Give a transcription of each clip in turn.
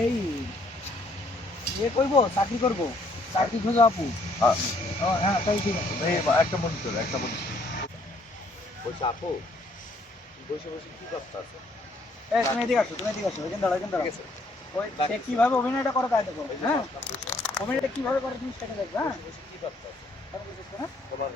এই ইয়ে করবো, চাকরি করবো, চাকরি খুঁজো আপু। হ্যাঁ তাই ঠিক আছে। একটা মনিটর বলছে আপু বসে বসে কি করতে আছে? তুমি এদিকে আসো, তুমি এদিকে আসো, ওইখানে দাঁড়াও, ওইখানে দাঁড়াও। ওই সে কিভাবে অভিনয়টা করো তাই দেখো। হ্যাঁ, অভিনয়টা কিভাবে করে তুমি সেটা দেখবে। হ্যাঁ, বসে কি করতে আছে? কথা বুঝছো না? তোমার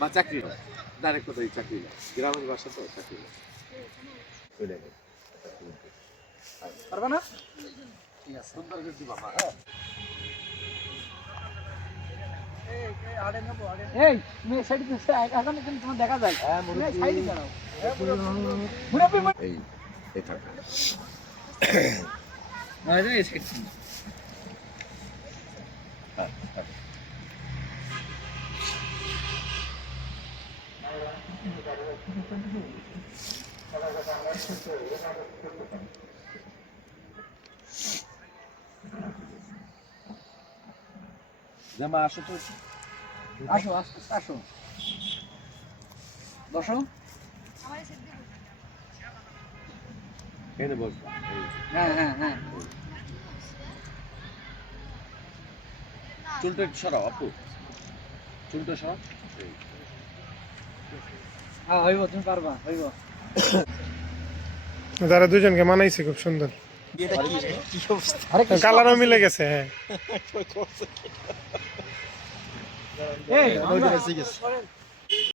বা চাকরি না, ডাইরেক্ট কোথায় চাকরি না, গ্রামের বাসা তো চাকরি না। পারবে না? ঠিক আছে, সুন্দর করে দিবা মা। হ্যাঁ, এই তুমি এই সাইডে এখন কিন্তু তোমার দেখা যায়। তুমি এই সাইডে দাঁড়াও। এই এই থাকা এই সাইড। জামা আসো তো, আসো আসো আসো, বসো। এখানে বসবা। হ্যাঁ হ্যাঁ হ্যাঁ, চুলটা একটু সরাও আপু, চুলটা সরাও। হ্যাঁ হইব, তুমি পারবা, হইব। যারা দুজনকে মানাইছে খুব সুন্দর, কালারও মিলে গেছে। হ্যাঁ এই